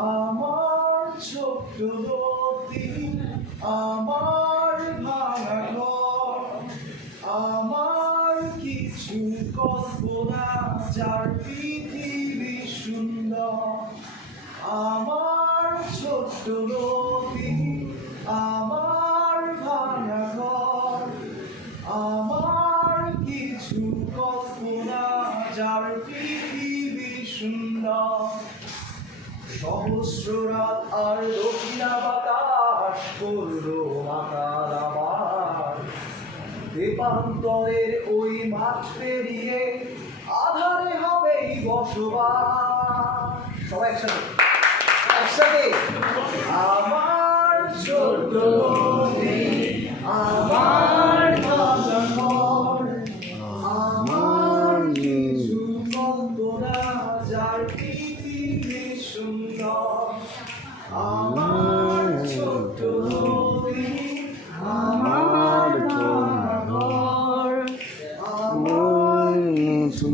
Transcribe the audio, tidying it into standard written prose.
আমার ছোট্ট নদী, আমার ভাঙা ঘর, আমার কিছু কল্পনা যার পৃথিবী সুন্দর। আমার ছোট্ট নদী, আমার ভাঙা ঘর, আমার কিছু কল্পনা যার পৃথিবী সুন্দর। সহস্র রাত আর দক্ষিণা বাতাস করলো মাতাল আমার, দেবান্তরের ওই মাঠ পেরিয়ে আধারে হবেই বসবাস। সবাই একসাথে একসাথে। আমার ছোট নদী, আমার ভাঙা ঘর, আমার কিছু কল্পনা যার পৃথিবী সুন্দর। আমার ছোট নদী, আমার ভাঙা ঘর, আমার কিছু